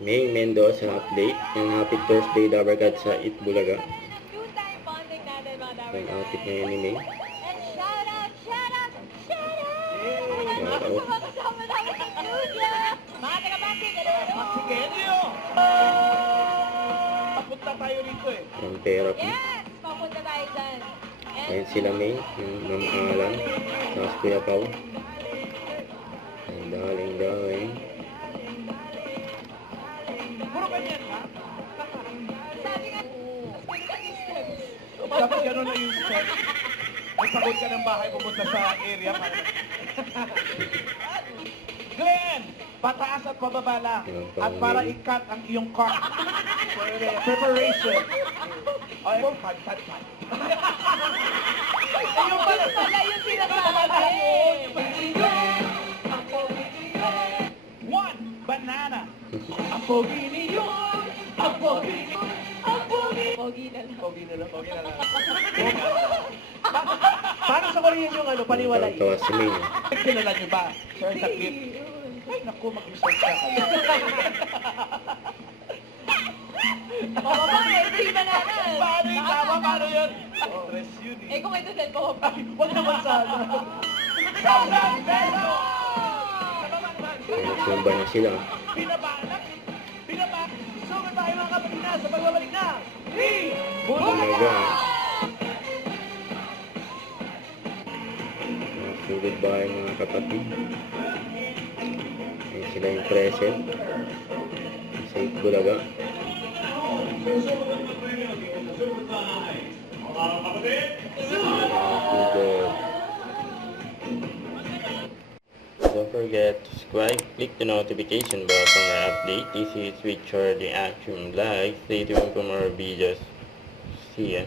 May Mendoza update. Yung happy Thursday Dabarkad sa Itbulaga. Yung outfit ngayon ni May. Shout out! Shout out. Kasama namin sa studio! Mga taga-Pasig, hello! Pasigenyo! Papunta tayo rito eh. Yung therapy. Yes! Papunta tayo dyan. Ayan sila May. Yung Ma'am Alan. Tapos Kuya Pao. Ang daling. Puro ganyan ha? Sabi nga, steps. Dapat gano'n na yung step. May pagod ka ng bahay, pumunta sa area. Glenn! Pataas at pababa lang. At para i-cut ang iyong car. Preparation. Ay, pad. Ayun pala. Wala yung sinasabi. One, banana. Ang pogi niyo. Ang pogi. Ang pogi. Pogi na lang. Pogi na lang. Paano sa Korean yung paniwalay? Tawa si May. Kilala niyo ba? Sir Takip. Ay, naku, mag-research ka kayo. Oo ba, every banana. Paano yung tama? Paano yun? Stress yun Eh kung ito din po. Ay, huwag naman sana. Sobrang beso! Nagsamba na sila. Binaba. Sugat tayo mga kapatid na sa pagbabalik na. Bulaga. Sugod ba yung mga kapatid? Ayan sila yung present. Sa Itbulaga. Don't forget to subscribe, click the notification bell for more update. This is Richard the Action Vlog. Stay tuned for more videos. See ya.